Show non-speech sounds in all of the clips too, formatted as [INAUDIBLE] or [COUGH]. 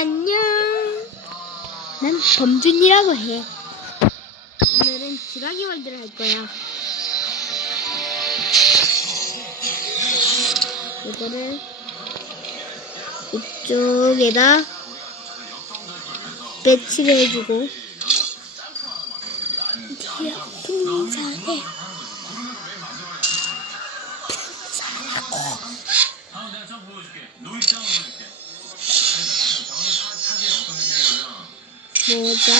안녕. 난 범준이라고 해. 오늘은 지라기 월드를 할 거야. 이거를 이쪽에다 배치를 해주고 뒤에 풍선에 모자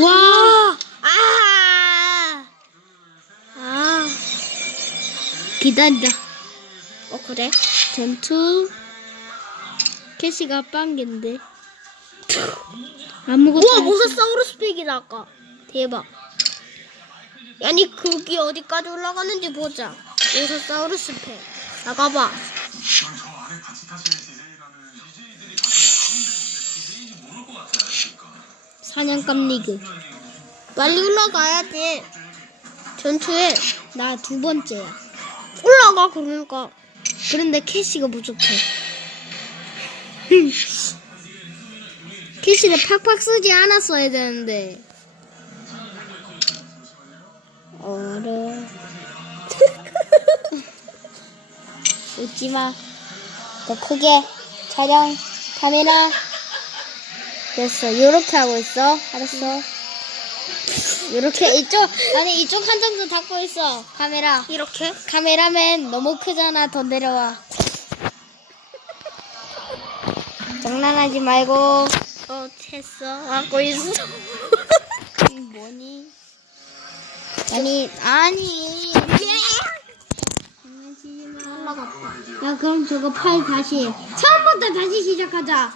와! 아! 아. 기다리자. 어, 그래? 전투. 캐시가 빵개인데. 아무것도. 우와 수- 모사사우루스 팩이다 아까 대박 아니 그게 어디까지 올라가는지 보자 나가봐 모를 것 같아요. 그러니까. 사냥감 리그. 빨리 올라가야지 전투에 나 두 번째야. 올라가 그러니까 그런데 캐시가 부족해. [LAUGHS] 캐시를 팍팍 쓰지 않았어야 되는데. 웃지 마. 더 크게 촬영 카메라. 됐어. 요렇게 하고 있어. 알았어. 요렇게 이쪽 아니 이쪽 한 정도 닫고 있어. 카메라. 이렇게 카메라맨 너무 크잖아. 더 내려와. 장난하지 말고. 어 됐어 하고 있어 이 [LAUGHS] 뭐니? 아니 아니. 올라갔다 야 그럼 저거 팔 다시 해. 처음부터 다시 시작하자.